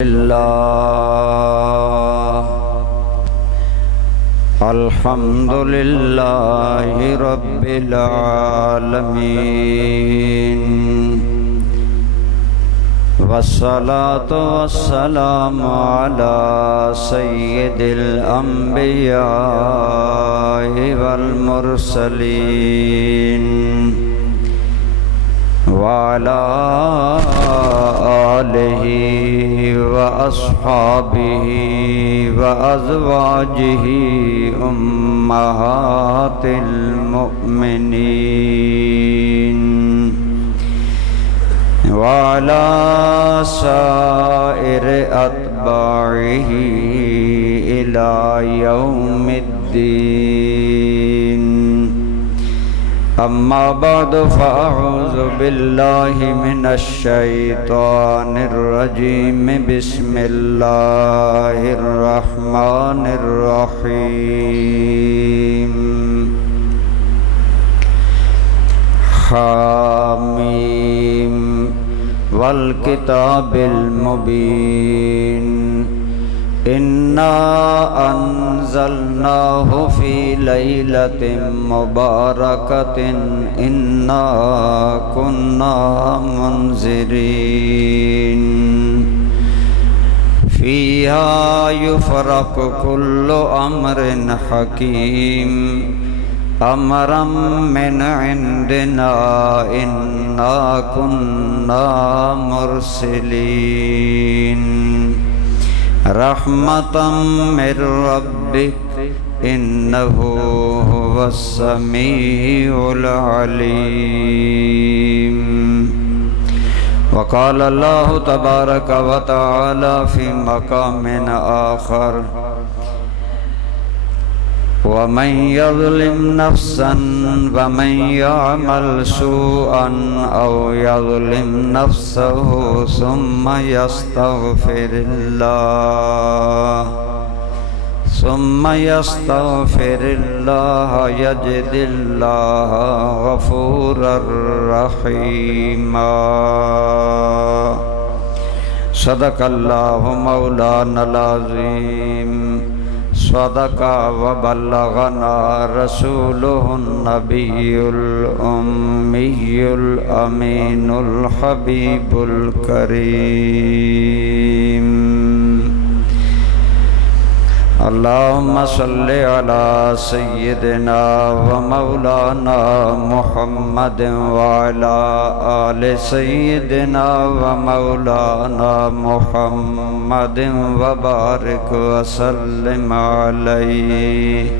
Alhamdulillahi Rabbil Alameen. Wassalatu wassalamu ala Sayyidil Anbiya'i wal Mursaleen wa ala alihi wa ashabihi wa azwajihi ummahatil mu'minin wa ala sa'iri atba'ihi ila yawmiddin. Amma ba'du fa'a'udhu billahi minash shaitanir rajim. Bismillahirrahmanirrahim. Hamim wal kitabil mubin. Inna anzalnahu fi laylatin mubarakatin inna kunna munzirin. Fiha yufraqu kullu amrin hakim amran min indina inna kunna mursilin. Rahmatan min rabbik innahu huwas sami'ul alim. Wa qala Allahu tabaraka wa ta'ala fi maqamin akhar. Wa man yadhlim nafsan wa man ya'mal su'an aw yadhlim nafsahu thumma yastaghfirullah yajidillaha ghafurar rahima. Sadaqallahu maulanal azim. Sadaqa wa ballaghana rasuluhun nabiyyul ummiyul aminul habibul karim. Allahumma salli ala sayyidina wa maulana Muhammadin wa ala ali sayyidina wa maulana Muhammadin wa barik wa sallim alayhi.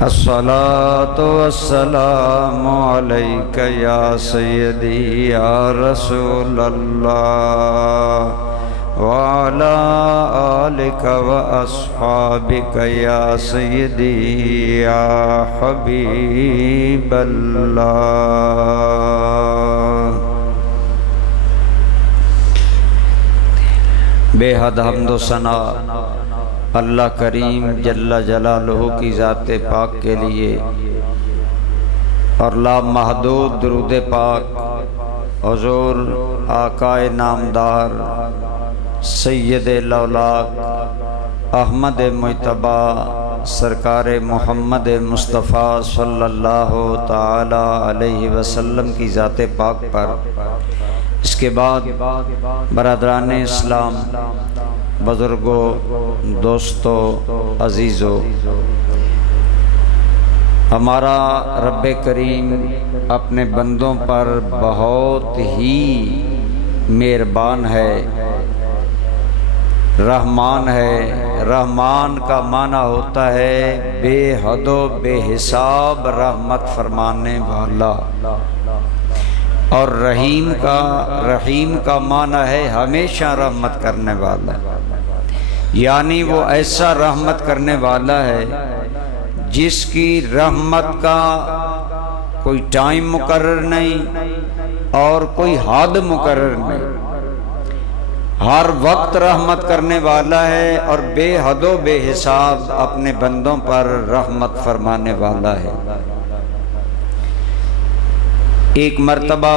As-salatu wassalamu alayka ya sayyidi ya Rasulallah wa ala alika wa ashabika ya sayyidi ya habiballah. بے حد حمد و ثنا اللہ کریم جل جلالہ کی ذات پاک کے لیے اور لامحدود درود پاک حضور آقا نامدار سید الاولاق احمد مجتبی سرکار محمد مصطفیٰ صلی اللہ تعالی علیہ وسلم کی ذات پاک پر. اس کے بعد برادران اسلام، بزرگوں، دوستوں، عزیزوں، ہمارا رب کریم اپنے بندوں پر بہت ہی مہربان ہے، رحمان ہے. رحمان کا معنی ہوتا ہے بے حد و بے حساب رحمت فرمانے والا، اور رحیم کا معنی ہے ہمیشہ رحمت کرنے والا. یعنی وہ ایسا رحمت کرنے والا ہے جس کی رحمت کا کوئی ٹائم مقرر نہیں اور کوئی حد مقرر نہیں. ہر وقت رحمت کرنے والا ہے اور بے حد و بے حساب اپنے بندوں پر رحمت فرمانے والا ہے. ایک مرتبہ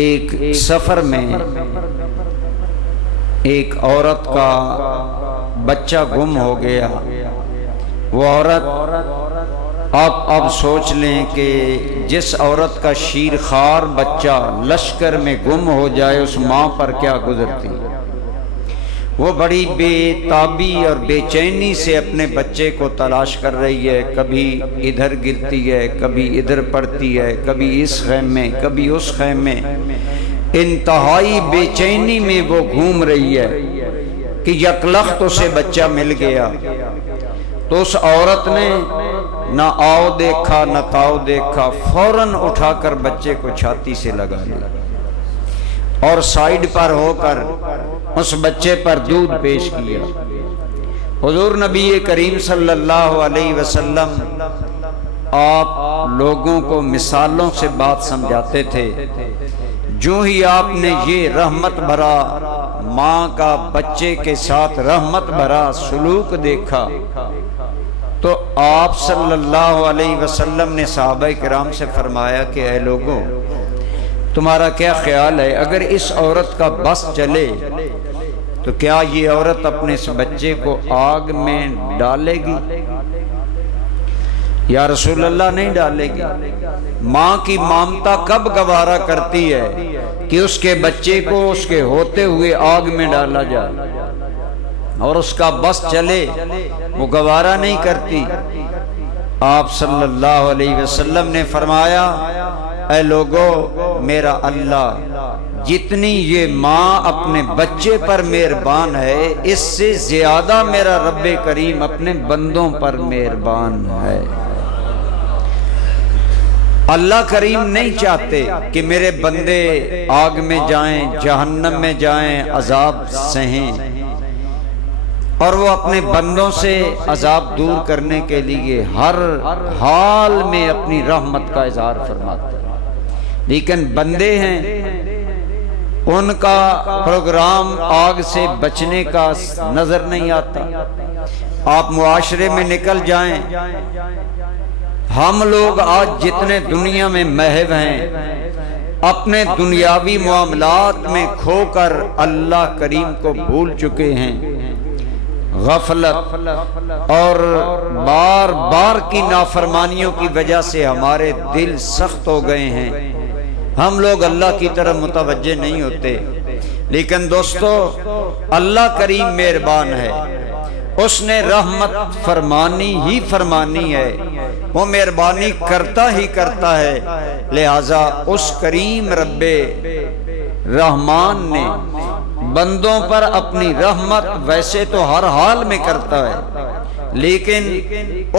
ایک سفر میں ایک عورت کا بچہ گم ہو گیا. وہ عورت اب سوچ لیں کہ جس عورت کا شیرخوار بچہ لشکر میں گم ہو جائے اس ماں پر کیا گزرتی. وہ بڑی بے تابی اور بے چینی سے اپنے بچے کو تلاش کر رہی ہے. کبھی ادھر گرتی ہے، کبھی ادھر پڑتی ہے، کبھی اس خیمے کبھی اس خیمے. انتہائی بے چینی میں وہ گھوم رہی ہے کہ یکلخت اسے بچہ مل گیا. تو اس عورت نے نہ آؤ دیکھا نہ تاؤ دیکھا، فوراً اٹھا کر بچے کو چھاتی سے لگا لیا اور سائیڈ پر ہو کر اس بچے پر دودھ پیش کیا. حضور نبی کریم صلی اللہ علیہ وسلم آپ لوگوں کو مثالوں سے بات سمجھاتے تھے. جو ہی آپ نے یہ رحمت بھرا ماں کا بچے کے ساتھ رحمت بھرا سلوک دیکھا تو آپ صلی اللہ علیہ وسلم نے صحابہ کرام سے فرمایا کہ اے لوگوں، تمہارا کیا خیال ہے اگر اس عورت کا بس چلے تو کیا یہ عورت اپنے اس بچے کو آگ میں ڈالے گی؟ یا رسول اللہ نہیں ڈالے گی. ماں کی مامتا کب گوارا کرتی ہے کہ اس کے بچے کو اس کے ہوتے ہوئے آگ میں ڈالا جائے، اور اس کا بس چلے وہ گوارا نہیں کرتی. آپ صلی اللہ علیہ وسلم نے فرمایا اے لوگو، میرا اللہ جتنی یہ ماں اپنے بچے پر مہربان ہے اس سے زیادہ میرا رب کریم اپنے بندوں پر مہربان ہے. اللہ کریم نہیں چاہتے کہ میرے بندے آگ میں جائیں، جہنم میں جائیں، عذاب سہیں، اور وہ اپنے بندوں سے عذاب دور کرنے کے لیے ہر حال میں اپنی رحمت کا اظہار فرماتے ہیں. لیکن بندے ہیں، ان کا پروگرام آگ سے بچنے کا نظر نہیں آتا. آپ معاشرے میں نکل جائیں، ہم لوگ آج جتنے دنیا میں محو ہیں اپنے دنیاوی معاملات میں کھو کر اللہ کریم کو بھول چکے ہیں. غفلت اور بار بار کی نافرمانیوں کی وجہ سے ہمارے دل سخت ہو گئے ہیں، ہم لوگ اللہ کی طرف متوجہ نہیں ہوتے. لیکن دوستو، اللہ کریم مہربان ہے، اس نے رحمت فرمانی ہی فرمانی ہے، وہ مہربانی کرتا ہی کرتا ہے. لہذا اس کریم رب رحمان نے بندوں پر اپنی رحمت ویسے تو ہر حال میں کرتا ہے، لیکن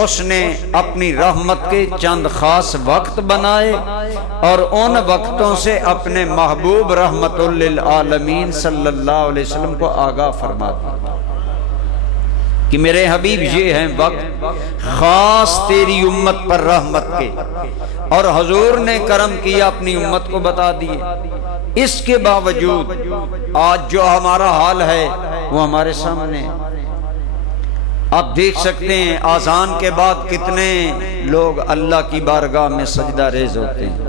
اس نے اپنی رحمت کے چند خاص وقت بنائے اور ان وقتوں سے اپنے محبوب رحمت للعالمین صلی اللہ علیہ وسلم کو آگاہ فرما دیا کہ میرے حبیب یہ ہیں وقت خاص تیری امت پر رحمت کے، اور حضور نے کرم کیا اپنی امت کو بتا دیے. اس کے باوجود آج جو ہمارا حال ہے وہ ہمارے سامنے. آپ دیکھ سکتے ہیں آذان کے بعد کتنے لوگ اللہ کی بارگاہ میں سجدہ ریز ہوتے ہیں،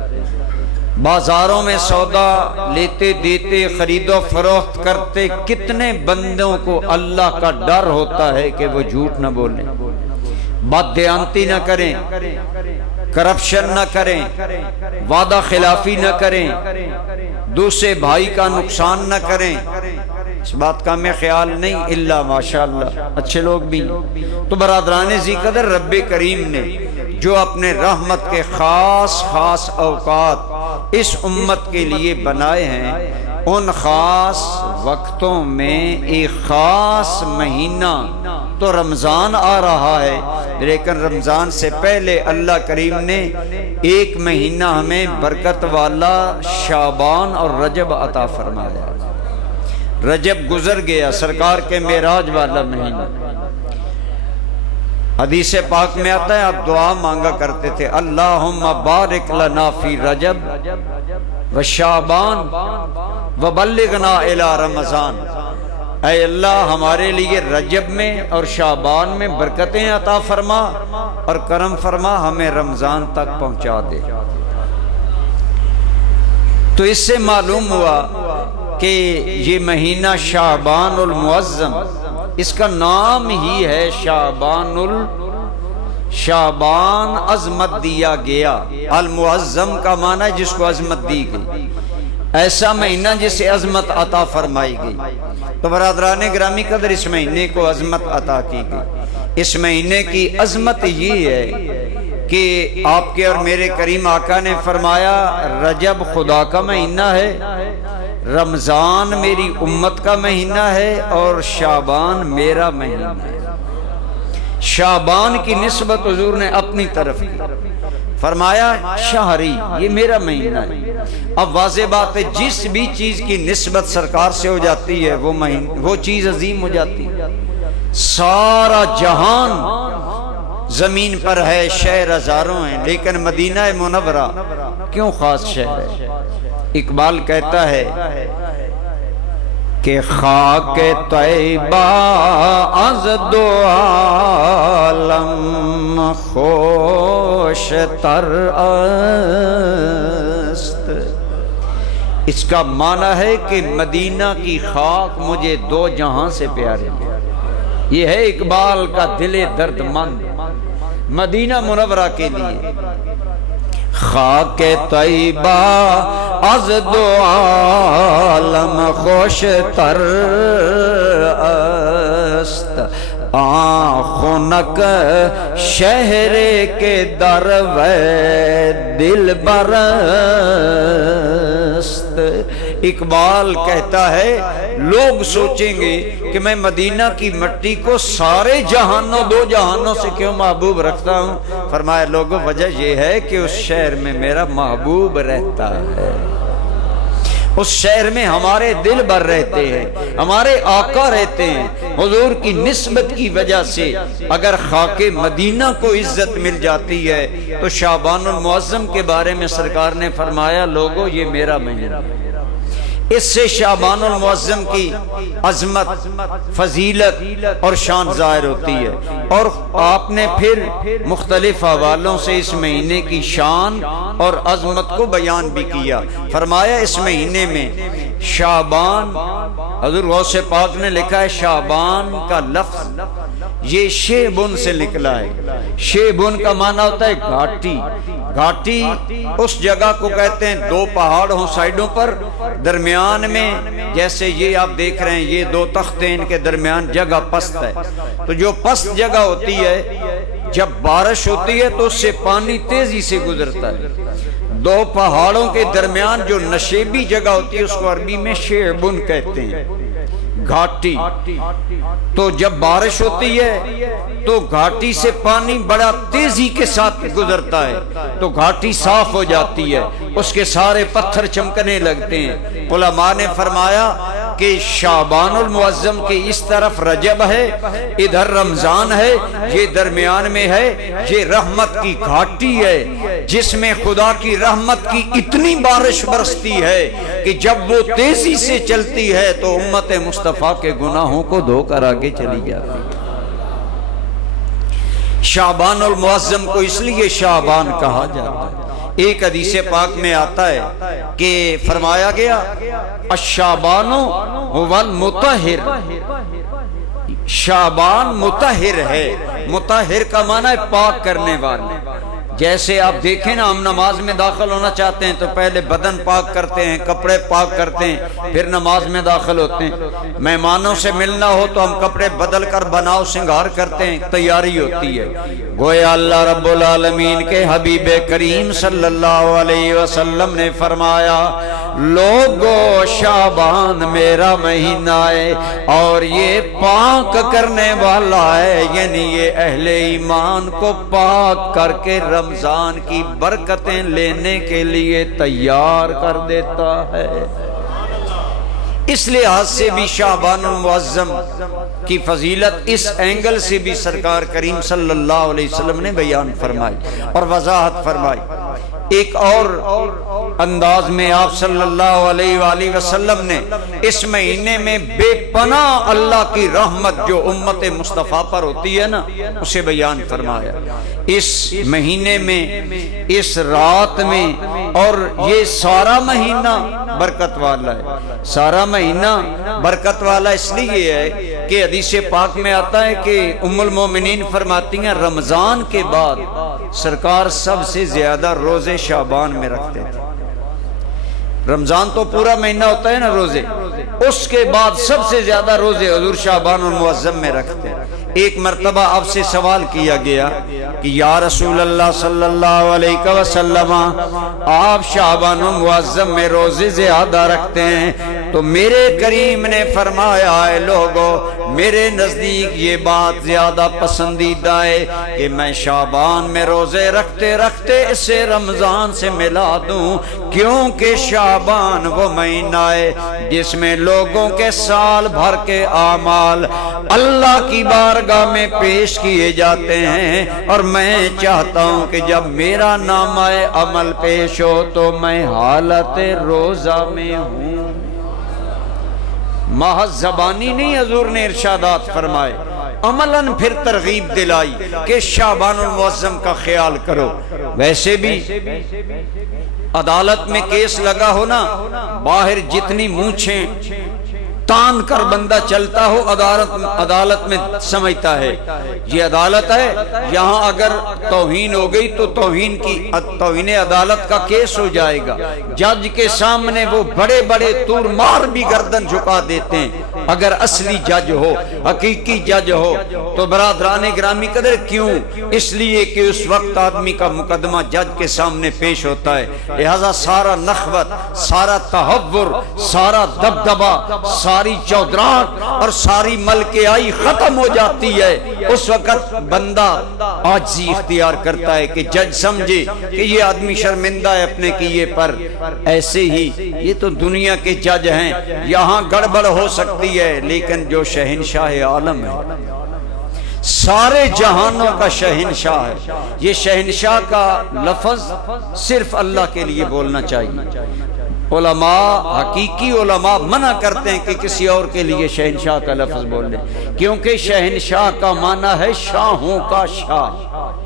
بازاروں میں سودا لیتے دیتے خرید و فروخت کرتے کتنے بندوں کو اللہ کا ڈر ہوتا ہے کہ وہ جھوٹ نہ بولیں، بددیانتی نہ کریں، کرپشن نہ کریں، وعدہ خلافی نہ کریں، دوسرے بھائی کا نقصان نہ کریں. اس بات کا میں خیال نہیں، الا ماشاءاللہ اچھے لوگ بھی. تو برادران ذی قدر، رب کریم نے جو اپنے رحمت کے خاص خاص اوقات اس امت کے لیے بنائے ہیں، ان خاص وقتوں میں ایک خاص مہینہ تو رمضان آ رہا ہے، لیکن رمضان سے پہلے اللہ کریم نے ایک مہینہ ہمیں برکت والا شعبان اور رجب عطا فرمایا. رجب گزر گیا، سرکار کے معراج والا مہینہ. حدیث پاک میں آتا ہے آپ دعا مانگا کرتے تھے، اللہم بارک لنا فی رجب و شعبان و بلغنا الی رمضان. اے اللہ ہمارے لیے رجب میں اور شعبان میں برکتیں عطا فرما اور کرم فرما، ہمیں رمضان تک پہنچا دے. تو اس سے معلوم ہوا کہ یہ مہینہ شعبان المعظم، اس کا نام ہی ہے شعبان عظمت دیا گیا۔ المعظم کا معنی ہے جس کو عظمت دی گئی، ایسا مہینہ جسے عظمت عطا فرمائی گئی۔ تو برادران گرامی قدر اس مہینے کو عظمت عطا کی گئی۔ اس مہینے کی عظمت یہ ہے کہ آپ کے اور میرے کریم آقا نے فرمایا رجب خدا کا مہینہ ہے، رمضان میری امت کا مہینہ ہے، اور شعبان میرا مہینہ ہے۔ شعبان کی نسبت حضور نے اپنی طرف کی، فرمایا شہری، یہ میرا مہینہ ہے۔ اب واضح بات ہے جس بھی چیز کی نسبت سرکار سے ہو جاتی ہے وہ چیز عظیم ہو جاتی ہے۔ سارا جہان زمین پر ہے، شہر ہزاروں ہیں، لیکن مدینہ منورہ کیوں خاص شہر ہے؟ اقبال کہتا ہے کہ خاک طیبہ از دو عالم خوش تر است۔ اس کا معنی ہے کہ مدینہ کی خاک مجھے دو جہاں سے پیاری ہے۔ یہ ہے اقبال کا دل درد مند مدینہ منورہ کے لیے۔ خاک طیبہ از دو عالم خوش تر است، آنخنک شہر کے در وے دل برست۔ اقبال کہتا ہے لوگ سوچیں گے کہ میں مدینہ کی مٹی کو سارے جہانوں دو جہانوں سے کیوں محبوب رکھتا ہوں؟ فرمایا لوگوں وجہ یہ ہے کہ اس شہر میں میرا محبوب رہتا ہے، اس شہر میں ہمارے دل بر رہتے ہیں، ہمارے آقا رہتے ہیں۔ حضور کی نسبت کی وجہ سے اگر خاک مدینہ کو عزت مل جاتی ہے تو شعبان المعظم کے بارے میں سرکار نے فرمایا لوگوں یہ میرا مہینہ۔ اس سے شعبان المعظم کی عظمت، فضیلت اور شان ظاہر ہوتی ہے۔ اور آپ نے پھر مختلف حوالوں سے اس مہینے کی شان اور عظمت کو بیان بھی کیا۔ فرمایا اس مہینے میں شعبان، حضور غوث پاک نے لکھا ہے شعبان کا لفظ یہ شیبن سے نکلا ہے۔ شیبن کا معنی ہوتا ہے گھاٹی۔ گھاٹی اس جگہ کو کہتے ہیں دو پہاڑ ہوں سائیڈوں پر، درمیان میں جیسے یہ آپ دیکھ رہے ہیں یہ دو تخت ہیں، ان کے درمیان جگہ پست ہے۔ تو جو پست جگہ ہوتی ہے جب بارش ہوتی ہے تو اس سے پانی تیزی سے گزرتا ہے۔ دو پہاڑوں کے درمیان جو نشیبی جگہ ہوتی ہے اس کو عربی میں شیبن کہتے ہیں، گھاٹی۔ تو جب بارش ہوتی ہے تو گھاٹی سے پانی بڑا تیزی کے ساتھ گزرتا ہے تو گھاٹی صاف ہو جاتی ہے، اس کے سارے پتھر چمکنے لگتے ہیں۔ علماء نے فرمایا کہ شعبان المعظم کے اس طرف رجب ہے، ادھر رمضان ہے، یہ درمیان میں ہے، یہ رحمت کی گھاٹی ہے جس میں خدا کی رحمت کی اتنی بارش برستی ہے کہ جب وہ تیزی سے چلتی ہے تو امت مصطفیٰ کے گناہوں کو دھو کر آگے چلی جاتی ہے۔ شعبان المعظم کو اس لیے شعبان کہا جاتا ہے۔ ایک حدیث پاک میں آتا ہے کہ فرمایا گیا الشعبان هو المطہر، شعبان مطہر ہے۔ مطہر کا معنی ہے پاک کرنے والا۔ جیسے آپ دیکھیں نا ہم نماز میں داخل ہونا چاہتے ہیں تو پہلے بدن پاک کرتے ہیں، کپڑے پاک کرتے ہیں، پھر نماز میں داخل ہوتے ہیں۔ مہمانوں سے ملنا ہو تو ہم کپڑے بدل کر بناؤ سنگھار کرتے ہیں، تیاری ہوتی ہے۔ گویا اللہ رب العالمین کے حبیب کریم صلی اللہ علیہ وسلم نے فرمایا لوگو شعبان میرا مہینہ ہے اور یہ پاک کرنے والا ہے، یعنی یہ اہل ایمان کو پاک کر کے رمضان کی برکتیں لینے کے لیے تیار کر دیتا ہے۔ اس لحاظ سے بھی شعبان المعظم کی فضیلت اس اینگل سے بھی سرکار کریم صلی اللہ علیہ وسلم نے بیان فرمائی اور وضاحت فرمائی ایک اور انداز میں آپ صلی اللہ علیہ وآلہ وسلم نے اس مہینے میں بے پناہ اللہ کی رحمت جو امت مصطفیٰ پر ہوتی ہے نا اسے بیان فرمایا. اس مہینے میں، اس رات میں، اور یہ سارا مہینہ برکت والا ہے. سارا مہینہ برکت والا اس لیے ہے کہ حدیث پاک میں آتا ہے کہ ام المومنین فرماتی ہیں رمضان کے بعد سرکار سب سے زیادہ روزے شعبان میں رکھتے تھے. رمضان تو پورا مہینہ ہوتا ہے نا روزے، اس کے بعد سب سے زیادہ روزے حضور شعبان المعظم میں رکھتے ہیں. ایک مرتبہ آپ سے سوال کیا گیا کہ یا رسول اللہ صلی اللہ علیہ وسلم آپ شعبان المعظم میں روزے زیادہ رکھتے ہیں، تو میرے کریم نے فرمایا ہے لوگو میرے نزدیک یہ بات زیادہ پسندیدہ ہے کہ میں شعبان میں روزے رکھتے رکھتے اسے رمضان سے ملا دوں، کیونکہ شعبان وہ مہینہ ہے جس میں لوگوں کے سال بھر کے اعمال اللہ کی بارگاہ میں پیش کیے جاتے ہیں، اور میں چاہتا ہوں کہ جب میرا نامہ عمل پیش ہو تو میں حالت روزہ میں ہوں. محض زبانی نہیں حضور نے ارشادات فرمائے، عملاً پھر ترغیب دلائی کہ شعبان المعظم کا خیال کرو. ویسے بھی عدالت میں کیس لگا ہونا، باہر جتنی مونچھیں تان کر بندہ چلتا ہو عدالت میں سمجھتا ہے یہ عدالت ہے، یہاں اگر توہین ہو گئی تو توہین عدالت کا کیس ہو جائے گا. جج کے سامنے وہ بڑے بڑے تور مار بھی گردن جھکا دیتے ہیں اگر اصلی جج ہو، حقیقی جج ہو. تو برادران گرامی قدر کیوں؟ اس لیے کہ اس وقت آدمی کا مقدمہ جج کے سامنے پیش ہوتا ہے، لہذا سارا نخوت، سارا تحور، سارا دبدبہ، ساری چودراہٹ اور ساری ملکیائی ختم ہو جاتی ہے. اس وقت بندہ عاجزی اختیار کرتا ہے کہ جج سمجھے کہ یہ آدمی شرمندہ ہے اپنے کیے پر. ایسے ہی یہ تو دنیا کے جج ہیں، یہاں گڑبڑ ہو سکتی ہے، لیکن جو شہنشاہ عالم ہے، سارے جہانوں کا شہنشاہ ہے، یہ شہنشاہ کا لفظ صرف اللہ کے لیے بولنا چاہیے. علماء، حقیقی علماء منع کرتے ہیں کہ کسی اور کے لیے شہنشاہ کا لفظ بول لیں، کیونکہ شہنشاہ کا معنی ہے شاہوں کا شاہ،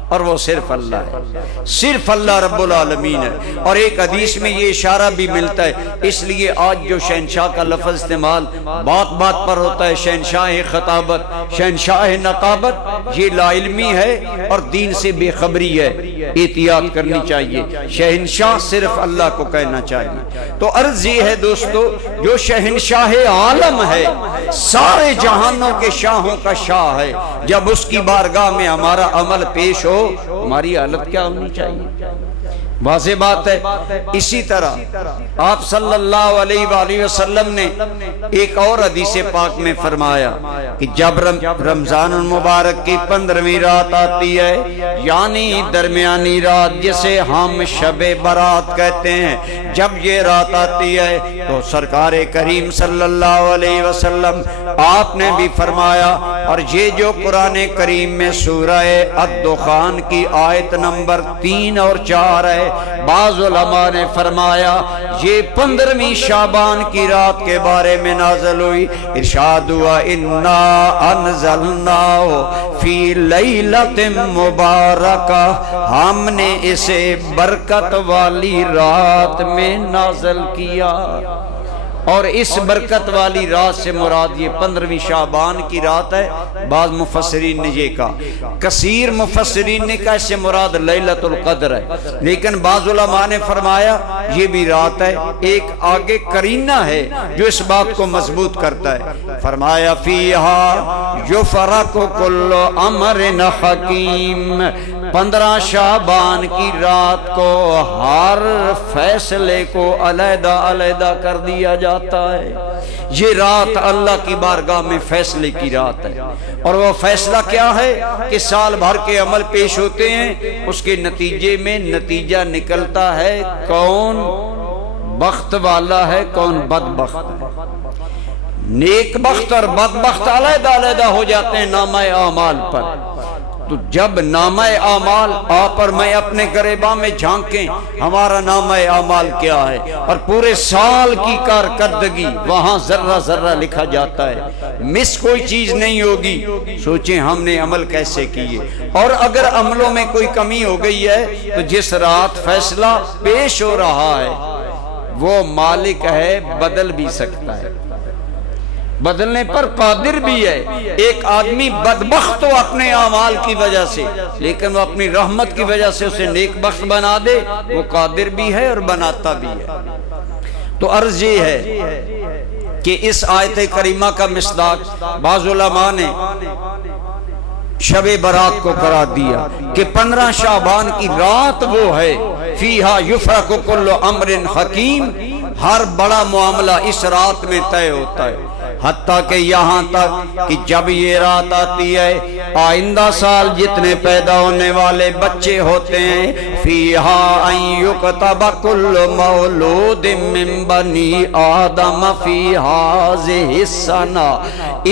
اور وہ صرف اللہ ہے، صرف اللہ رب العالمین ہے. اور ایک حدیث میں یہ اشارہ بھی ملتا ہے، اس لیے آج جو شہنشاہ کا لفظ استعمال بات بات پر ہوتا ہے، شہنشاہ خطابت، شہنشاہ نقابت، یہ لا علمی ہے اور دین سے بے خبری ہے. احتیاط کرنی چاہیے، شہنشاہ صرف اللہ کو کہنا چاہیے. تو عرض یہ ہے دوستو، جو شہنشاہ عالم ہے، سارے جہانوں کے شاہوں کا شاہ ہے، جب اس کی بارگاہ میں ہمارا عمل پیش ہو ہماری حالت کیا ہونی چاہیے؟ واضح بات ہے. اسی طرح آپ صلی اللہ علیہ وآلہ وسلم نے ایک اور حدیث پاک میں فرمایا کہ جب رمضان المبارک کی 15ویں رات آتی ہے، یعنی درمیانی رات جسے ہم شب برات کہتے ہیں، جب یہ رات آتی ہے تو سرکار کریم صلی اللہ علیہ وسلم آپ نے بھی فرمایا، اور یہ جو قرآن کریم میں سورہ الدخان کی آیت نمبر 3 اور 4 ہے، بعض علماء نے فرمایا یہ 15ویں شعبان کی رات کے بارے میں نازل ہوئی. ارشاد ہوا انا انزلناہ فی لیلۃ مبارکہ، ہم نے اسے برکت والی رات میں نازل کیا. اور اس برکت والی رات سے مراد یہ 15ویں شعبان کی رات ہے. بعض مفسرین نے یہ کہا، کثیر مفسرین نے کہا اس سے مراد لیلۃ القدر ہے، لیکن بعض علماء نے فرمایا یہ بھی رات ہے. ایک آگے قرینہ ہے جو اس بات کو مضبوط کرتا ہے. فرمایا فیہا یفرق کل امر حکیم، 15 شعبان کی رات کو ہر فیصلے کو علیحدہ علیحدہ کر دیا جاتا ہے. یہ رات اللہ کی بارگاہ میں فیصلے کی رات ہے، اور وہ فیصلہ کیا ہے کہ سال بھر کے عمل پیش ہوتے ہیں، اس کے نتیجے میں نتیجہ نکلتا ہے کون بخت والا ہے، کون بدبخت ہے. نیک بخت اور بدبخت علیحدہ علیحدہ ہو جاتے ہیں نامہ اعمال پر. تو جب نامہ اعمال آپ اور میں اپنے گریباں میں جھانکیں ہمارا نامہ اعمال کیا ہے اور پورے سال کی کارکردگی وہاں ذرہ ذرہ لکھا جاتا ہے، مس کوئی چیز نہیں ہوگی۔ سوچیں ہم نے عمل کیسے کیے، اور اگر عملوں میں کوئی کمی ہو گئی ہے تو جس رات فیصلہ پیش ہو رہا ہے وہ مالک ہے، بدل بھی سکتا ہے، بدلنے پر قادر بھی ہے۔ ایک آدمی بدبخت ہو اپنے اعمال کی وجہ سے، لیکن وہ اپنی رحمت کی وجہ سے اسے نیک بخت بنا دے، وہ قادر بھی ہے اور بناتا بھی ہے۔ تو عرض یہ ہے کہ اس آیت کریمہ کا مصداق بعض علماء نے شب برات کو قرار دیا کہ 15 شعبان کی رات وہ ہے فیہا یفرق کل امر حکیم، ہر بڑا معاملہ اس رات میں طے ہوتا ہے، حتیٰ کہ یہاں تک کہ جب یہ رات آتی ہے آئندہ سال جتنے پیدا ہونے والے بچے ہوتے ہیں فیہا ان یکتب کل مولود من بنی آدم فی ہذہ السنہ،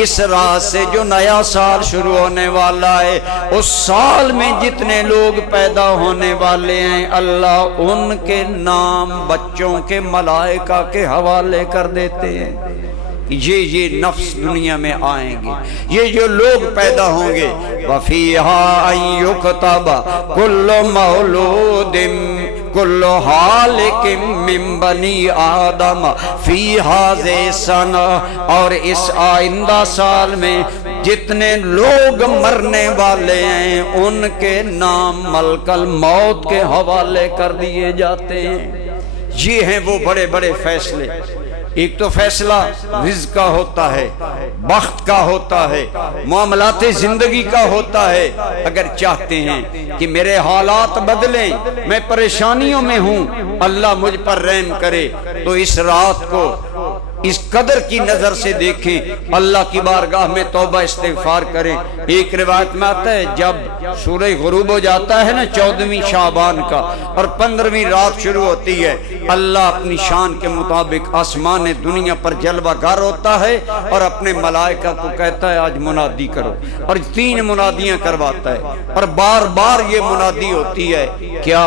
اس رات سے جو نیا سال شروع ہونے والا ہے اس سال میں جتنے لوگ پیدا ہونے والے ہیں اللہ ان کے نام بچوں کے ملائکہ کے حوالے کر دیتے ہیں۔ یہ نفس دنیا میں آئیں گے، یہ جو لوگ پیدا ہوں گے وَفِيهَا أَن يُكْتَبَ كُلُّ مَوْلُودٍ كُلُّ حَالِكٍ مِّن بَنِي آدَمَ فِي هَذِهِ السَّنَةِ، اور اس آئندہ سال میں جتنے لوگ مرنے والے ہیں ان کے نام ملک الموت کے حوالے کر دیے جاتے ہیں۔ یہ ہیں وہ بڑے بڑے فیصلے۔ ایک تو فیصلہ رزق کا ہوتا ہے، بخت کا ہوتا ہے، معاملات زندگی کا ہوتا ہے۔ اگر چاہتے ہیں کہ میرے حالات بدلیں، میں پریشانیوں میں ہوں، اللہ مجھ پر رحم کرے، تو اس رات کو اس قدر کی نظر سے دیکھیں، اللہ کی بارگاہ میں توبہ استغفار کریں۔ ایک روایت میں آتا ہے جب سورج غروب ہو جاتا ہے نا 14ویں شعبان کا اور 15ویں رات شروع ہوتی ہے، اللہ اپنی شان کے مطابق آسمان دنیا پر جلوہ گر ہوتا ہے اور اپنے ملائکہ کو کہتا ہے آج منادی کرو، اور 3 منادیاں کرواتا ہے، اور بار بار یہ منادی ہوتی ہے کیا؟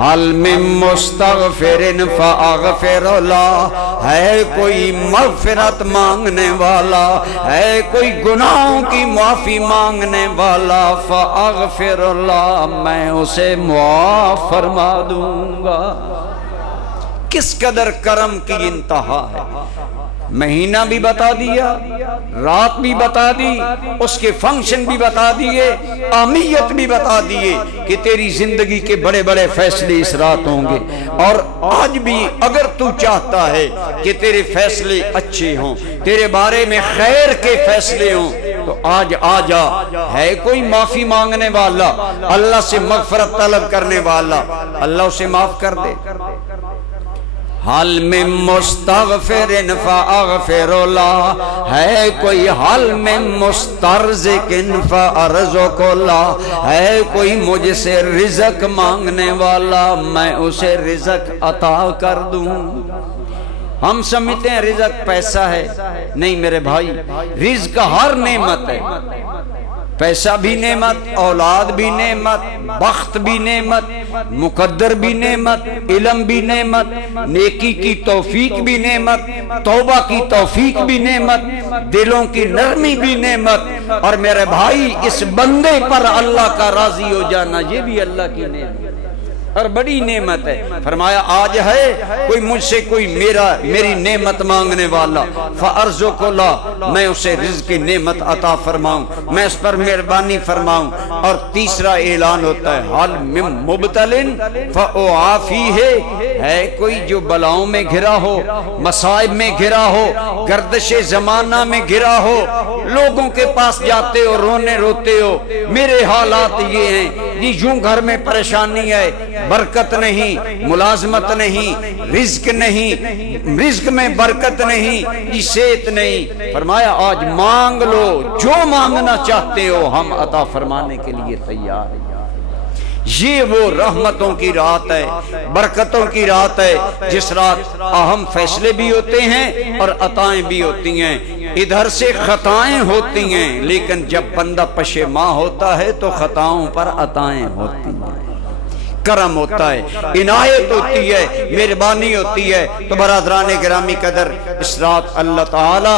حل من مستغفر فاغفر له، ہے کوئی مغفرت مانگنے والا، ہے کوئی گناہوں کی معافی مانگنے والا، فاغفر اللہ، میں اسے معاف فرما دوں گا۔ کس قدر کرم کی انتہا ہے۔ مہینہ بھی بتا دیا، رات بھی بتا دی، اس کے فنکشن بھی بتا دیے، اہمیت بھی بتا دیے کہ تیری زندگی کے بڑے بڑے فیصلے اس رات ہوں گے۔ اور آج بھی اگر تو چاہتا ہے کہ تیرے فیصلے اچھے ہوں، تیرے بارے میں خیر کے فیصلے ہوں، تو آج آ جا۔ ہے کوئی معافی مانگنے والا، اللہ سے مغفرت طلب کرنے والا، اللہ اسے معاف کر دے۔ حل من مستغفر فاغفر له، ہے کوئی حل من مسترزق فارزق له، ہے کوئی مجھ سے رزق مانگنے والا، میں اسے رزق عطا کر دوں۔ ہم سمجھتے ہیں رزق پیسہ ہے، نہیں میرے بھائی، رزق ہر نعمت ہے۔ پیسہ بھی نعمت، اولاد بھی نعمت، بخت بھی نعمت، مقدر بھی نعمت، علم بھی نعمت، نیکی کی توفیق بھی نعمت، توبہ کی توفیق بھی نعمت، دلوں کی نرمی بھی نعمت، اور میرے بھائی اس بندے پر اللہ کا راضی ہو جانا یہ بھی اللہ کی نعمت اور بڑی نعمت ہے۔ فرمایا آج ہے کوئی مجھ سے کوئی میری نعمت مانگنے والا، فارزق اللہ، میں اسے رزق کی نعمت عطا فرماؤں، میں اس پر مہربانی فرماؤں۔ اور تیسرا اعلان ہوتا ہے حل من مبتل فاعافیہ، ہے کوئی جو بلاؤں میں گھرا ہو، مصائب میں گھرا ہو، گردش زمانہ میں گھرا ہو، لوگوں کے پاس جاتے ہو رونے روتے ہو، میرے حالات یہ ہیں، یہ یوں گھر میں پریشانی ہے، برکت نہیں، ملازمت نہیں، رزق نہیں، رزق میں برکت نہیں، صحت نہیں۔ فرمایا آج مانگ لو، جو مانگنا چاہتے ہو ہم عطا فرمانے کے لیے تیار ہیں۔ یہ وہ رحمتوں کی رات ہے، برکتوں کی رات ہے، جس رات اہم فیصلے بھی ہوتے ہیں اور عطائیں بھی ہوتی ہیں۔ ادھر سے خطائیں ہوتی ہیں، لیکن جب بندہ پشیماں ہوتا ہے تو خطاؤں پر عطائیں ہوتی ہیں، کرم ہوتا ہے، عنایت ہوتی ہے، مہربانی ہوتی ہے۔ تو برادران گرامی قدر، اس رات اللہ تعالی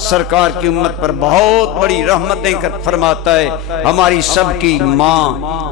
سرکار کی امت پر بہت بڑی رحمتیں فرماتا ہے۔ ہماری سب کی ماں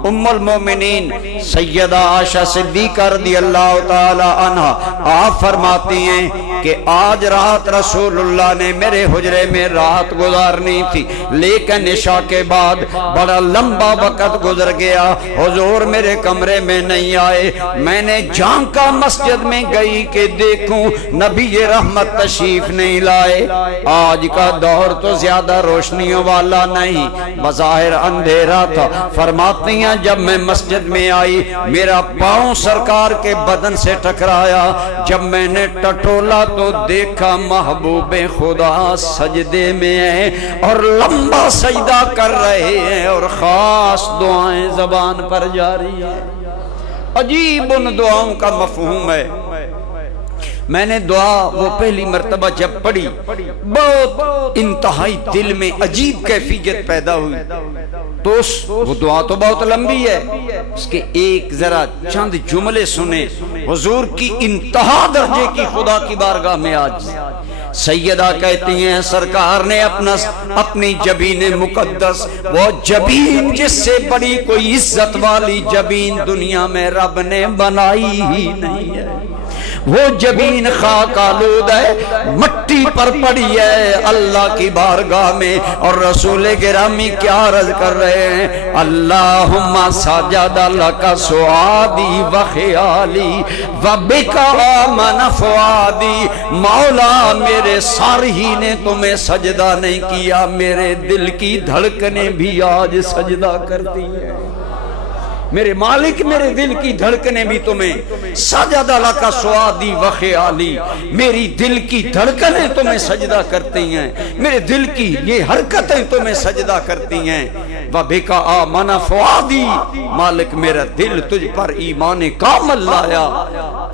ام المومنین سیدہ عائشہ صدیقہ رضی اللہ تعالی عنہ آپ فرماتی ہیں کہ آج رات رسول اللہ نے میرے حجرے میں رات گزارنی تھی، لیکن عشاء کے بعد بڑا لمبا وقت گزر گیا، حضور میرے کمرے میں نہیں آئے۔ میں نے جھانکا مسجد میں گئی کہ دیکھوں نبی رحمت تشریف نہیں لائے۔ آج کا دور تو زیادہ روشنیوں والا نہیں، بظاہر اندھیرا تھا۔ فرماتی ہیں جب میں مسجد میں آئی، میرا پاؤں سرکار کے بدن سے ٹکرایا۔ جب میں نے ٹٹولا تو دیکھا محبوب خدا سجدے میں ہیں اور لمبا سجدہ کر رہے ہیں، اور خاص دعائیں زبان پر جاری ہیں۔ عجیب ان دعاؤں کا مفہوم ہے۔ میں نے دعا وہ پہلی مرتبہ جب پڑھی، بہت انتہائی دل میں عجیب کیفیت پیدا ہوئی۔ تو وہ دعا تو بہت لمبی ہے، اس کے ایک ذرا چند جملے سنیں۔ حضور کی انتہا درجے کی خدا کی بارگاہ میں آج سیدہ کہتی ہیں سرکار نے اپنی جبین مقدس، وہ جبین جس سے بڑی کوئی عزت والی جبین دنیا میں رب نے بنائی ہی نہیں ہے، وہ جبین خاک آلود ہے، مٹی پر پڑی ہے اللہ کی بارگاہ میں، اور رسول گرامی کیا عرض کر رہے ہیں، اللہم سجد لک سعادی و خیالی و بک آمن فؤادی۔ مولا میرے سر ہی نے تمہیں سجدہ نہیں کیا، میرے دل کی دھڑکنیں بھی آج سجدہ کرتی ہیں۔ میرے مالک میرے دل کی دھڑکنیں بھی تمہیں سجد لک سعادی و خیالی، میری دل کی دھڑکنیں تمہیں سجدہ کرتی ہیں، میرے دل کی یہ حرکتیں تمہیں سجدہ کرتی ہیں۔ وَبِكَ آمَنَ فُؤَادِي، مالک میرا دل تجھ پر ایمان کامل لایا۔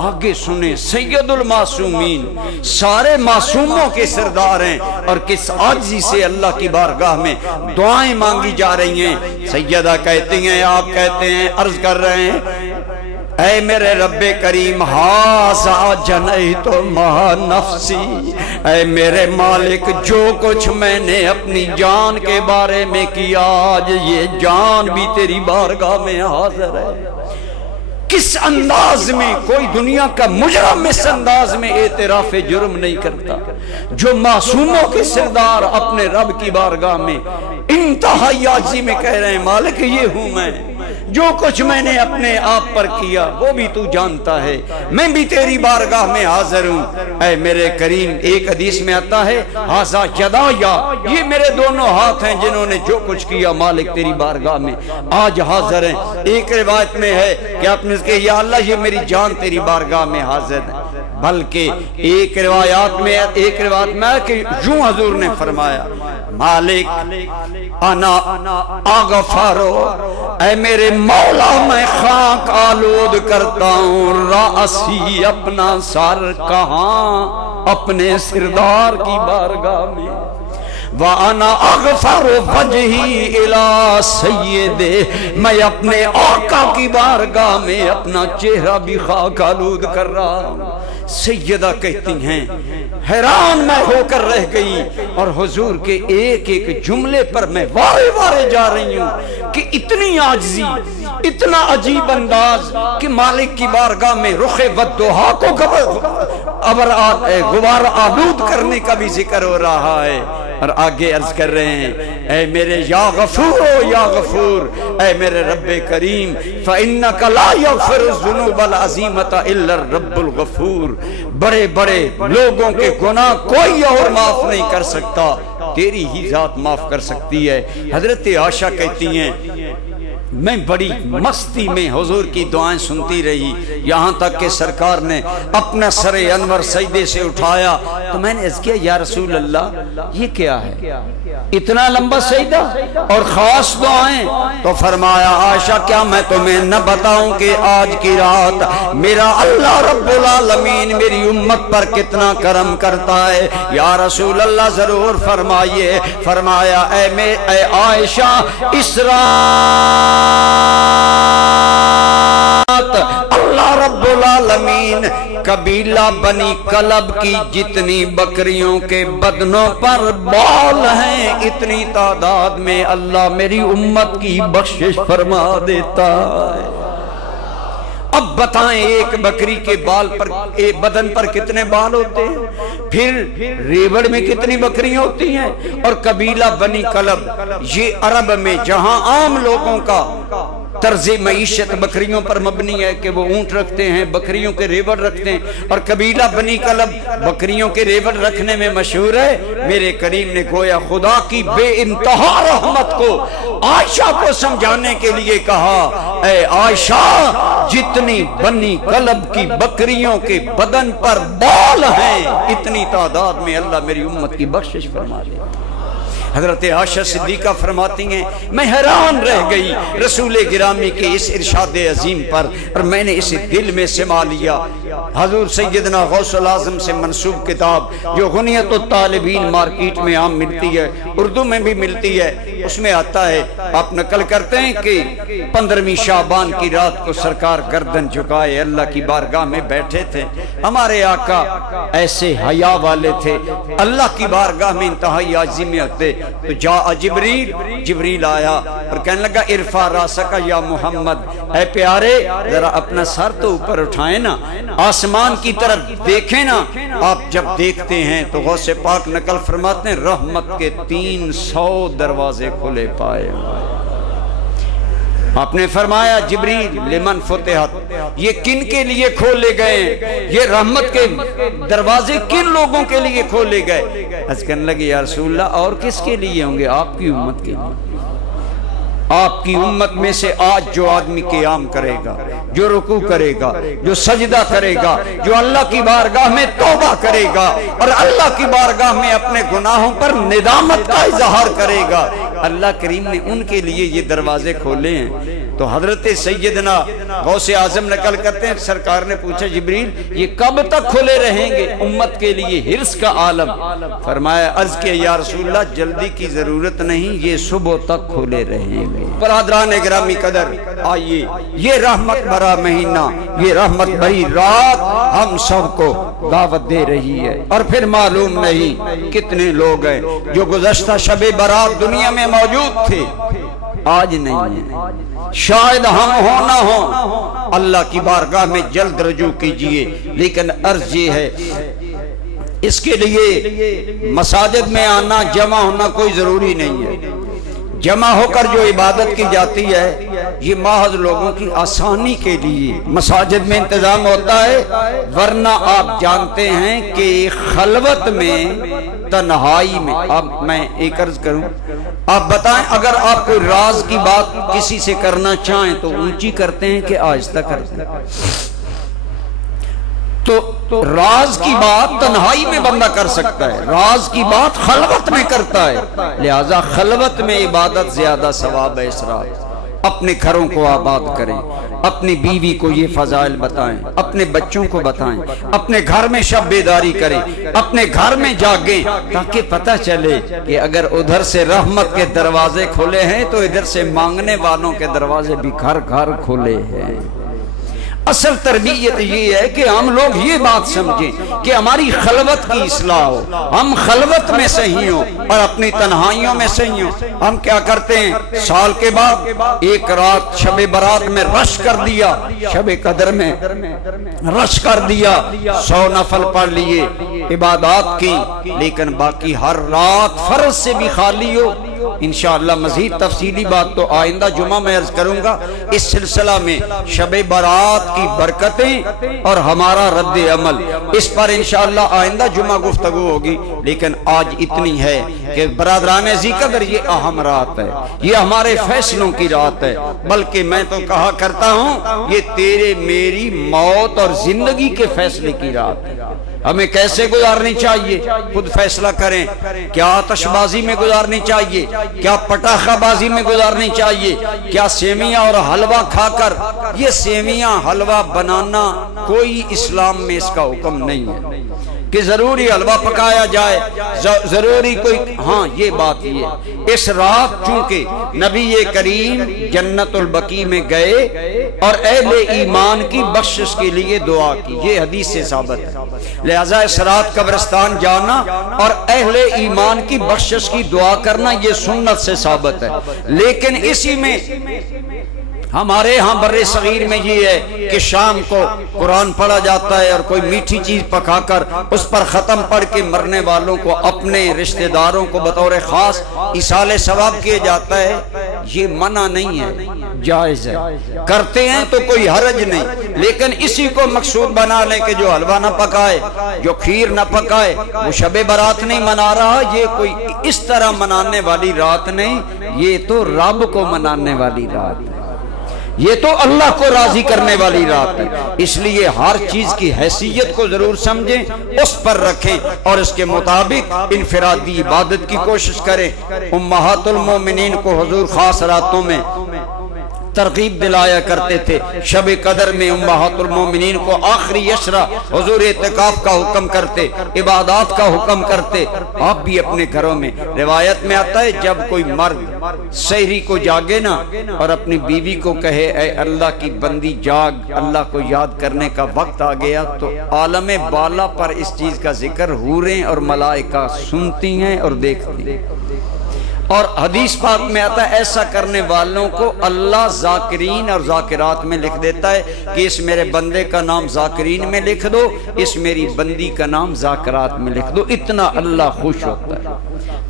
آگے سنیں، سید المعصومین سارے معصوموں کے سردار ہیں، اور کس عاجزی سے اللہ کی بارگاہ میں دعائیں مانگی جا رہی ہیں۔ سیدہ کہتی ہیں، آپ کہتے ہیں، عرض کر رہے ہیں، اے میرے رب کریم ہاذا جنیت ما نفسی، اے میرے مالک جو کچھ میں نے اپنی جان کے بارے میں کیا، آج یہ جان بھی تیری بارگاہ میں حاضر ہے۔ کس انداز میں کوئی دنیا کا مجرم اس انداز میں اعتراف جرم نہیں کرتا، جو معصوموں کے سردار اپنے رب کی بارگاہ میں انتہائی عاجزی میں کہہ رہے ہیں، مالک یہ ہوں میں، جو کچھ میں نے اپنے آپ پر کیا وہ بھی تو جانتا ہے، میں بھی تیری بارگاہ میں حاضر ہوں۔ اے میرے کریم، ایک حدیث میں آتا ہے ھذا یدایا، یہ میرے دونوں ہاتھ ہیں جنہوں نے جو کچھ کیا مالک تیری بارگاہ میں آج حاضر ہیں۔ ایک روایت میں ہے کہ آپ نے کہا یا اللہ یہ میری جان تیری بارگاہ میں حاضر ہے، بلکہ ایک روایت میں کہ یوں حضور نے فرمایا، مالک انا اغفرو، اے میرے مولا میں خاک آلود کرتا ہوں، راسی اپنا سر کہاں، اپنے سردار کی بارگاہ میں، وَأَنَا أَغْفَرُ وَجْهِي إِلَىٰ سَيِّدِ، میں اپنے آقا کی بارگاہ میں اپنا چہرہ بھی خاک آلود کر رہا ہوں۔ سیدہ کہتی ہیں حیران میں ہو کر رہ گئی، اور حضور کے ایک ایک جملے پر میں وارے وارے جا رہی ہوں کہ اتنی عاجزی، اتنا عجیب انداز کہ مالک کی بارگاہ میں رخ ودہا کو غبار آلود کرنے کا بھی ذکر ہو رہا ہے۔ اور آگے عرض کر رہے ہیں، اے میرے یا غفور یا غفور، اے میرے رب کریم، فَإِنَّكَ لَا يَغْفِرُ الذُّنُوبَ الْعَظِيمَةَ إِلَّا الرَّبُّ الْغَفُورُ، بڑے بڑے لوگوں کے گناہ کوئی اور معاف نہیں کر سکتا، تیری ہی ذات معاف کر سکتی ہے۔ حضرت عائشہ کہتی ہیں میں بڑی مستی میں حضور کی دعائیں سنتی رہی، یہاں تک کہ سرکار نے اپنا سر انور سجدے سے اٹھایا تو میں نے عرض کیا یا رسول اللہ یہ کیا ہے، اتنا لمبا سجدہ اور خاص دعائیں؟ تو فرمایا عائشہ کیا میں تمہیں نہ بتاؤں کہ آج کی رات میرا اللہ رب العالمین میری امت پر کتنا کرم کرتا ہے؟ یا رسول اللہ ضرور فرمائیے۔ فرمایا اے عائشہ اس رات اللہ رب العالمین قبیلہ بنی کلب کی جتنی بکریوں کے بدنوں پر بال ہیں اتنی تعداد میں اللہ میری امت کی بخشش فرما دیتا ہے۔ اب بتائیں ایک بکری کے بال پر بدن پر کتنے بال ہوتے ہیں، پھر ریوڑ میں کتنی بکریاں ہوتی ہیں، اور قبیلہ بنی کلب یہ عرب میں جہاں عام لوگوں کا طرز معیشت بکریوں پر مبنی ہے کہ وہ اونٹ رکھتے ہیں، بکریوں کے ریوڑ رکھتے ہیں، اور قبیلہ بنی کلب بکریوں کے ریوڑ رکھنے میں مشہور ہے۔ میرے کریم نے گویا خدا کی بے انتہا رحمت کو عائشہ کو سمجھانے کے لیے کہا اے عائشہ جتنی بنی کلب کی بکریوں کے بدن پر بال ہیں اتنی تعداد میں اللہ میری امت کی بخشش فرما دے۔ حضرت عائشہ صدیقہ فرماتی ہیں میں حیران رہ گئی رسول گرامی کے اس ارشاد عظیم پر، اور میں نے اسے دل میں سما لیا۔ حضور سیدنا غوث العظم سے منسوب کتاب جو غنیت الطالبین مارکیٹ میں عام ملتی ہے، اردو میں بھی ملتی ہے، اس میں آتا ہے، آپ نقل کرتے ہیں کہ 15ویں شعبان کی رات کو سرکار گردن جھکائے اللہ کی بارگاہ میں بیٹھے تھے۔ ہمارے آقا ایسے حیا والے تھے، اللہ کی بارگاہ میں انتہائی عاجزی میں ہوتے، تو جاء جبریل آیا اور کہنے لگا ارفع راسک یا محمد، اے پیارے ذرا اپنا سر تو اوپر اٹھائیں نا، آسمان کی طرف دیکھیں نا۔ آپ جب دیکھتے ہیں تو غوث پاک نقل فرماتے ہیں رحمت کے 300 دروازے کھلے پائے۔ آپ نے فرمایا جبریل لمن فتحت، یہ کن کے لیے کھولے گئے، یہ رحمت کے دروازے کن لوگوں کے لیے کھولے گئے؟ عرض کرنے لگے یا رسول اللہ اور کس کے لیے ہوں گے؟ آپ کی امت کے لیے۔ آپ کی امت میں سے آج جو آدمی قیام کرے گا، جو رکوع کرے گا، جو سجدہ کرے گا، جو اللہ کی بارگاہ میں توبہ کرے گا اور اللہ کی بارگاہ میں اپنے گناہوں پر ندامت کا اظہار کرے گا، اللہ کریم نے ان کے لیے یہ دروازے کھولے ہیں۔ تو حضرت سیدنا غوث اعظم نقل کرتے ہیں سرکار نے پوچھا جبریل یہ کب تک کھلے رہیں گے امت کے لیے حرص کا عالم؟ فرمایا عرض کیا یا رسول اللہ جلدی کی ضرورت نہیں، یہ صبح تک کھلے رہیں گے۔ برادران گرامی قدر آئیے، یہ رحمت بھرا مہینہ، یہ رحمت بھری رات ہم سب کو دعوت دے رہی ہے، اور پھر معلوم نہیں کتنے لوگ ہیں جو گزشتہ شب برات دنیا میں موجود تھے آج نہیں ہیں۔ شاید ہم ہو نہ ہو، اللہ کی بارگاہ میں جلد رجوع کیجئے، لیکن عرض یہ ہے اس کے لیے مساجد میں آنا جمع ہونا کوئی ضروری نہیں ہے۔ جمع ہو کر جو عبادت کی جاتی ہے یہ محض لوگوں کی آسانی کے لیے مساجد میں انتظام ہوتا ہے، ورنہ آپ جانتے ہیں کہ خلوت میں تنہائی میں اب میں ایک عرض کروں، آپ بتائیں اگر آپ کوئی راز کی بات کسی سے کرنا چاہیں تو اونچی کرتے ہیں کہ آہستہ کرتے ہیں؟ تو راز کی بات تنہائی میں بندہ کر سکتا ہے، راز کی بات خلوت میں کرتا ہے، لہذا خلوت میں عبادت زیادہ ثواب ہے۔ اس رات اپنے گھروں کو آباد کریں، اپنی بیوی کو یہ فضائل بتائیں، اپنے بچوں کو بتائیں، اپنے گھر میں شب بیداری کریں، اپنے گھر میں جاگیں، تاکہ پتہ چلے کہ اگر ادھر سے رحمت کے دروازے کھلے ہیں تو ادھر سے مانگنے والوں کے دروازے بھی گھر گھر کھلے ہیں۔ اصل تربیت یہ ہے کہ ہم لوگ یہ بات سمجھیں کہ ہماری خلوت کی اصلاح ہو، ہم خلوت میں صحیح ہوں اور اپنی تنہائیوں میں صحیح ہوں۔ ہم کیا کرتے ہیں سال کے بعد ایک رات شب برات میں رش کر دیا، شب قدر میں رش کر دیا، 100 نفل پڑھ لیے، عبادات کی، لیکن باقی ہر رات فرض سے بھی خالی ہو، انشاءاللہ مزید تفصیلی بات تو آئندہ جمعہ میں عرض کروں گا۔ اس سلسلہ میں شب برات کی برکتیں اور ہمارا رد عمل، اس پر انشاءاللہ آئندہ جمعہ گفتگو ہوگی، لیکن آج اتنی ہے کہ برادران ذیقدر یہ اہم رات ہے، یہ ہمارے فیصلوں کی رات ہے، بلکہ میں تو کہا کرتا ہوں یہ تیرے میری موت اور زندگی کے فیصلے کی رات ہے۔ ہمیں کیسے گزارنی چاہیے خود فیصلہ کریں، کیا آتش بازی میں گزارنی چاہیے، کیا پٹاخہ بازی میں گزارنی چاہیے، کیا سیویاں اور حلوہ کھا کر، یہ سیویاں حلوہ بنانا کوئی اسلام میں اس کا حکم نہیں ہے کہ ضروری حلوہ پکایا جائے، ضروری کوئی، ہاں یہ بات یہ اس رات چونکہ نبی کریم جنت البقیع میں گئے اور اہل ایمان کی بخشش کے لیے دعا کی، یہ حدیث سے ثابت ہے، لہذا اس رات قبرستان جانا اور اہل ایمان کی بخشش کی دعا کرنا یہ سنت سے ثابت ہے۔ لیکن اسی میں ہمارے ہاں بر صغیر میں یہ ہے کہ شام کو قرآن پڑھا جاتا ہے اور کوئی میٹھی چیز پکا کر اس پر ختم پڑھ کے مرنے والوں کو اپنے رشتہ داروں کو بطور خاص ایصال ثواب کیے جاتا ہے۔ یہ منع نہیں ہے، جائز ہے، کرتے ہیں تو کوئی حرج نہیں، لیکن اسی کو مقصود بنا لیں کہ جو حلوہ نہ پکائے، جو کھیر نہ پکائے، وہ شب برات نہیں منا رہا، یہ کوئی اس طرح منانے والی رات نہیں، یہ تو رب کو منانے والی رات ہے، یہ تو اللہ کو راضی کرنے والی رات ہے۔ اس لیے ہر چیز کی حیثیت کو ضرور سمجھیں، اس پر رکھیں اور اس کے مطابق انفرادی عبادت کی کوشش کریں۔ امہات المومنین کو حضور خاص راتوں میں ترغیب دلایا کرتے تھے، شب قدر میں امہات المومنین کو آخری عشرہ حضور اعتکاف کا حکم کرتے، عبادات کا حکم کرتے۔ آپ بھی اپنے گھروں میں، روایت میں آتا ہے جب کوئی مرد سحری کو جاگے نا اور اپنی بیوی کو کہے اے اللہ کی بندی جاگ، اللہ کو یاد کرنے کا وقت آ گیا، تو عالم بالا پر اس چیز کا ذکر حوریں اور ملائکہ سنتی ہیں اور دیکھتی ہیں۔ اور حدیث پاک میں آتا ہے ایسا کرنے والوں کو اللہ ذاکرین اور ذاکرات میں لکھ دیتا ہے کہ اس میرے بندے کا نام ذاکرین میں لکھ دو، اس میری بندی کا نام ذاکرات میں لکھ دو، اتنا اللہ خوش ہوتا ہے۔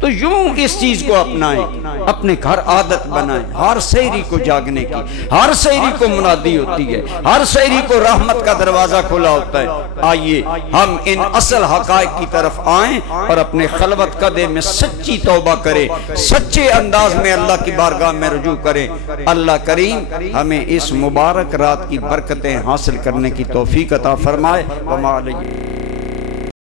تو یوں اس چیز کو اپنائیں، اپنے گھر عادت بنائیں، ہر سحری کو جاگنے کی، ہر سحری کو منادی ہوتی ہے، ہر سحری کو رحمت کا دروازہ کھلا ہوتا ہے۔ آئیے ہم ان اصل حقائق کی طرف آئیں اور اپنے خلوت قدے میں سچی توبہ کریں، سچے انداز میں اللہ کی بارگاہ میں رجوع کریں۔ اللہ کریم ہمیں اس مبارک رات کی برکتیں حاصل کرنے کی توفیق عطا فرمائے۔ وما علیہ